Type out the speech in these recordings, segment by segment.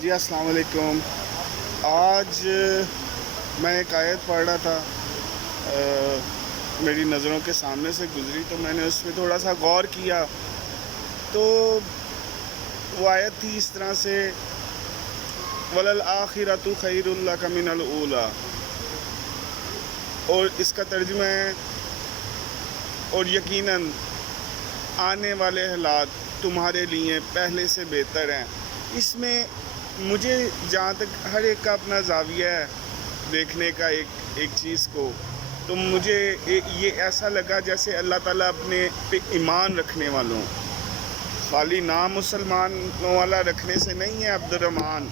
جی السلام علیکم۔ آج میں ایک آیت پڑھ رہا تھا، میری نظروں کے سامنے سے گزری تو میں نے اس پہ تھوڑا سا غور کیا، تو وہ آیت تھی اس طرح سے وَلَلْآخِرَةُ خَيْرٌ لَكَ مِنَ الْأُولَىٰ، اور اس کا ترجمہ ہے اور یقیناً آنے والے حالات تمہارے لیے پہلے سے بہتر ہیں۔ اس میں مجھے جہاں تک ہر ایک کا اپنا زاویہ ہے دیکھنے کا ایک چیز کو، تو مجھے یہ ایسا لگا جیسے اللہ تعالیٰ اپنے پہ ایمان رکھنے والوں، خالی نام مسلمانوں والا رکھنے سے نہیں ہے عبد الرحمن،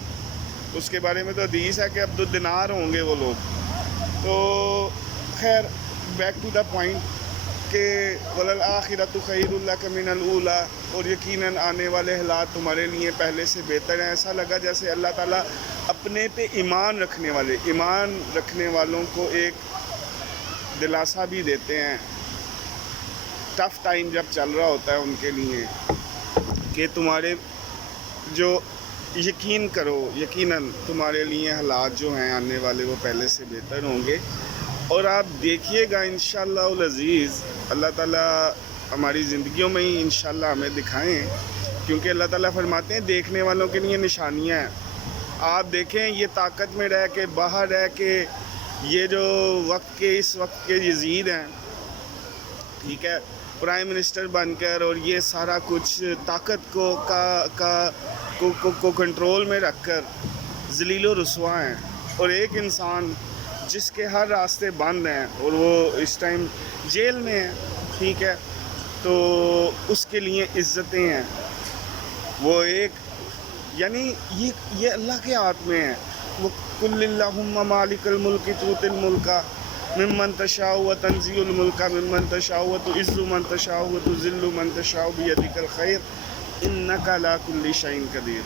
اس کے بارے میں تو حدیث ہے کہ عبد الدینار ہوں گے وہ لوگ۔ تو خیر بیک ٹو دا پوائنٹ کہ وَلَلْآخِرَةُ خَيْرٌ لَكَ مِنَ الْأُولَىٰ، اور یقیناً آنے والے حالات تمہارے لیے پہلے سے بہتر ہیں۔ ایسا لگا جیسے اللہ تعالیٰ اپنے پہ ایمان رکھنے والوں کو ایک دلاسا بھی دیتے ہیں ٹف ٹائم جب چل رہا ہوتا ہے ان کے لیے، کہ تمہارے جو یقین کرو، یقیناً تمہارے لیے حالات جو ہیں آنے والے وہ پہلے سے بہتر ہوں گے۔ اور آپ دیکھیے گا انشاءاللہ العزیز، اللہ تعالیٰ ہماری زندگیوں میں ہی انشاءاللہ ہمیں دکھائیں، کیونکہ اللہ تعالیٰ فرماتے ہیں دیکھنے والوں کے لیے نشانیاں ہیں۔ آپ دیکھیں یہ طاقت میں رہ کے، باہر رہ کے، یہ جو اس وقت کے یزید ہیں، ٹھیک ہے، پرائم منسٹر بن کر، اور یہ سارا کچھ طاقت کو کنٹرول میں رکھ کر ذلیل و رسوا ہیں، اور ایک انسان جس کے ہر راستے بند ہیں اور وہ اس ٹائم جیل میں ہے، ٹھیک ہے، تو اس کے لیے عزتیں ہیں۔ وہ ایک یعنی یہ اللہ کے ہاتھ میں ہے۔ وہ قُلِ اللَّهُمَّ مَالِكَ الْمُلْكِ تُؤْتِي الْمُلْكَ مِمَّن تَشَاءُ وَتَنزِعُ الْمُلْكَ مِمَّن تَشَاءُ وَتُعِزُّ مَن تَشَاءُ وَتُذِلُّ مَن تَشَاءُ بِيَدِكَ الْخَيْرُ إِنَّكَ عَلَىٰ كُلِّ شَيْءٍ قَدِيرٌ،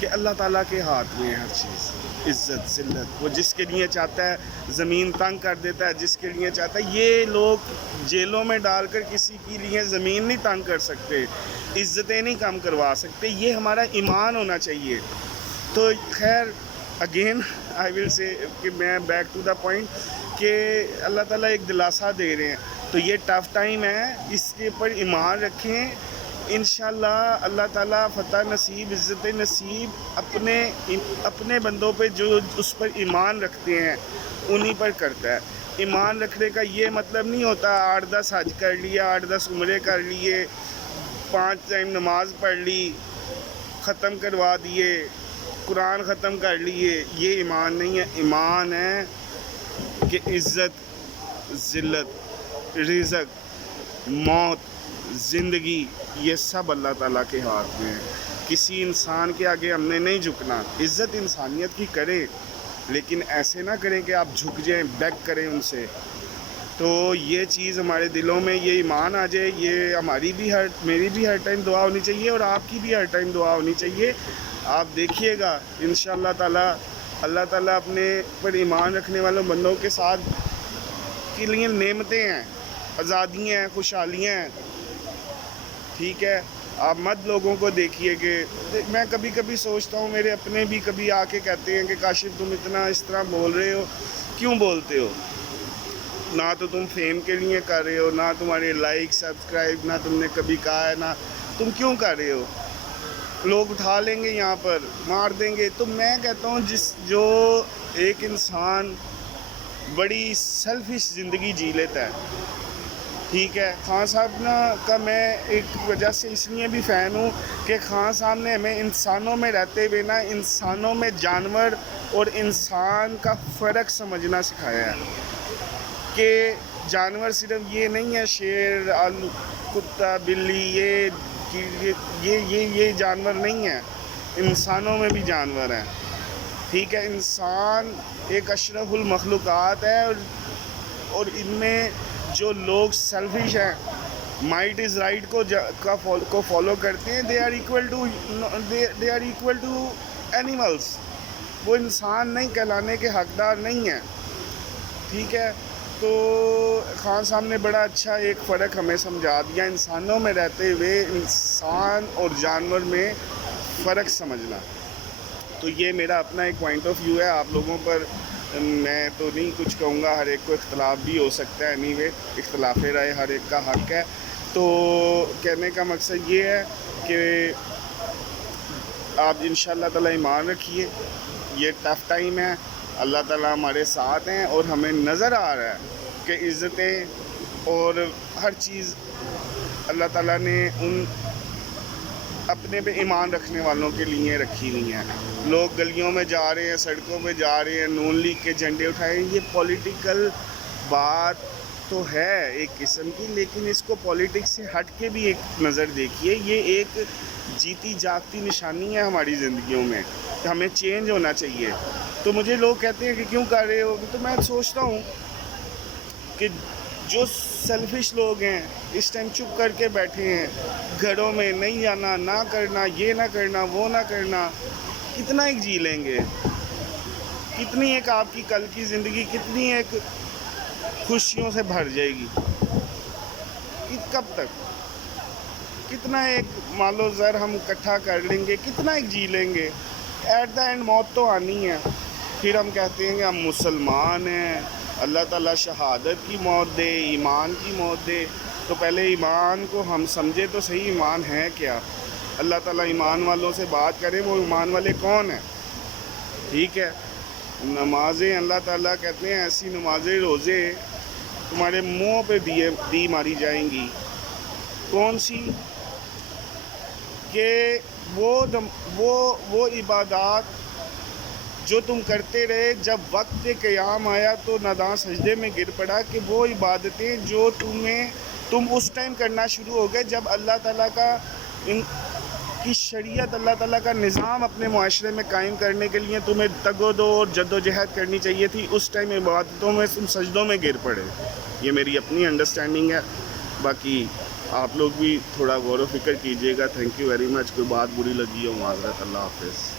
کہ اللہ تعالیٰ کے ہاتھ میں ہے ہر چیز، عزت ذلت۔ وہ جس کے لیے چاہتا ہے زمین تنگ کر دیتا ہے، جس کے لیے چاہتا ہے۔ یہ لوگ جیلوں میں ڈال کر کسی کے لیے زمین نہیں تنگ کر سکتے، عزتیں نہیں کم کروا سکتے۔ یہ ہمارا ایمان ہونا چاہیے۔ تو خیر اگین آئی ول سے کہ میں بیک ٹو دا پوائنٹ کہ اللہ تعالیٰ ایک دلاسا دے رہے ہیں، تو یہ ٹف ٹائم ہے، اس کے اوپر ایمان رکھیں، انشاءاللہ اللہ تعالیٰ فتح نصیب، عزت نصیب اپنے بندوں پہ جو اس پر ایمان رکھتے ہیں انہی پر کرتا ہے۔ ایمان رکھنے کا یہ مطلب نہیں ہوتا 8-10 حج کر لیا، 8-10 عمرے کر لیے، 5 ٹائم نماز پڑھ لی، ختم کروا دیے، قرآن ختم کر لیے، یہ ایمان نہیں ہے۔ ایمان ہے کہ عزت، ذلت، رزق، موت، زندگی، یہ سب اللہ تعالیٰ کے ہاتھ میں ہے۔ کسی انسان کے آگے ہم نے نہیں جھکنا۔ عزت انسانیت کی کریں، لیکن ایسے نہ کریں کہ آپ جھک جائیں، بیگ کریں ان سے۔ تو یہ چیز ہمارے دلوں میں یہ ایمان آ جائے، یہ میری بھی ہر ٹائم دعا ہونی چاہیے، اور آپ کی بھی ہر ٹائم دعا ہونی چاہیے۔ آپ دیکھیے گا انشاءاللہ تعالیٰ اللہ تعالیٰ اپنے پر ایمان رکھنے والوں بندوں کے ساتھ کے لیے نعمتیں ہیں، آزادیاں ہیں، خوشحالیاں ہیں، ٹھیک ہے۔ آپ مت لوگوں کو دیکھیے کہ میں کبھی کبھی سوچتا ہوں، میرے اپنے بھی کبھی آ کے کہتے ہیں کہ کاشف تم اتنا اس طرح بول رہے ہو، کیوں بولتے ہو؟ نہ تو تم فیم کے لیے کر رہے ہو، نہ تمہارے لائک سبسکرائب، نہ تم نے کبھی کہا ہے، نہ تم کیوں کر رہے ہو؟ لوگ اٹھا لیں گے یہاں پر، مار دیں گے۔ تو میں کہتا ہوں جو ایک انسان بڑی سیلفش زندگی جی لیتا ہے، ٹھیک ہے، خان صاحب کا میں ایک وجہ سے اس لیے بھی فین ہوں کہ خان صاحب نے ہمیں انسانوں میں رہتے ہوئے نا انسانوں میں جانور اور انسان کا فرق سمجھنا سکھایا ہے، کہ جانور صرف یہ نہیں ہے شیر، کتا، بلی، یہ جانور نہیں ہیں، انسانوں میں بھی جانور ہیں، ٹھیک ہے۔ انسان ایک اشرف المخلوقات ہے، اور ان میں جو لوگ سیلفش ہیں، مائٹ از رائٹ کو فالو کرتے ہیں، they are equal to animals, وہ انسان نہیں کہلانے کے حقدار نہیں ہیں، ٹھیک ہے۔ تو خان صاحب نے بڑا اچھا ایک فرق ہمیں سمجھا دیا، انسانوں میں رہتے ہوئے انسان اور جانور میں فرق سمجھنا۔ تو یہ میرا اپنا ایک پوائنٹ آف ویو ہے. آپ لوگوں پر میں تو نہیں کچھ کہوں گا, ہر ایک کو اختلاف بھی ہو سکتا ہے. اینی وے اختلاف رائے ہر ایک کا حق ہے. تو کہنے کا مقصد یہ ہے کہ آپ انشاءاللہ تعالیٰ ایمان رکھیے. یہ ٹف ٹائم ہے, اللہ تعالیٰ ہمارے ساتھ ہیں, اور ہمیں نظر آ رہا ہے کہ عزتیں اور ہر چیز اللہ تعالیٰ نے ان اپنے پہ ایمان رکھنے والوں کے لیے رکھی ہوئی ہیں. لوگ گلیوں میں جا رہے ہیں, سڑکوں پہ جا رہے ہیں, نون لیگ کے جھنڈے اٹھائے. یہ پولیٹیکل بات تو ہے ایک قسم کی, لیکن اس کو پولیٹکس سے ہٹ کے بھی ایک نظر دیکھیے. یہ ایک جیتی جاگتی نشانی ہے ہماری زندگیوں میں کہ ہمیں چینج ہونا چاہیے. تو مجھے لوگ کہتے ہیں کہ کیوں کر رہے ہو, تو میں سوچتا ہوں کہ جو سیلفش لوگ ہیں اس ٹائم چپ کر کے بیٹھے ہیں, گھروں میں نہیں جانا, نہ کرنا, یہ نہ کرنا, وہ نہ کرنا, کتنا ایک جی لیں گے؟ کتنی ایک آپ کی کل کی زندگی کتنی ایک خوشیوں سے بھر جائے گی؟ کب تک؟ کتنا ایک مال و زر ہم اکٹھا کر لیں گے, کتنا ایک جی لیں گے؟ ایٹ دا اینڈ موت تو آنی ہے. پھر ہم کہتے ہیں کہ ہم مسلمان ہیں, اللہ تعالیٰ شہادت کی موت دے, ایمان کی موت دے. تو پہلے ایمان کو ہم سمجھے تو صحیح, ایمان ہے کیا؟ اللہ تعالیٰ ایمان والوں سے بات کرے, وہ ایمان والے کون ہیں؟ ٹھیک ہے, نمازیں اللہ تعالیٰ کہتے ہیں ایسی نمازیں, روزے تمہارے منہ پہ دی ماری جائیں گی. کون سی؟ کہ وہ عبادات جو تم کرتے رہے, جب وقت قیام آیا تو ناداں سجدے میں گر پڑا. کہ وہ عبادتیں جو تم اس ٹائم کرنا شروع ہو گئے جب اللہ تعالیٰ کی شریعت, اللہ تعالیٰ کا نظام اپنے معاشرے میں قائم کرنے کے لیے تمہیں تگ و دو اور جد و جہد کرنی چاہیے تھی, اس ٹائم عبادتوں میں تم سجدوں میں گر پڑے. یہ میری اپنی انڈرسٹینڈنگ ہے, باقی آپ لوگ بھی تھوڑا غور و فکر کیجیے گا. Thank you very much. کوئی بات بری لگی ہو معذرت. اللہ حافظ.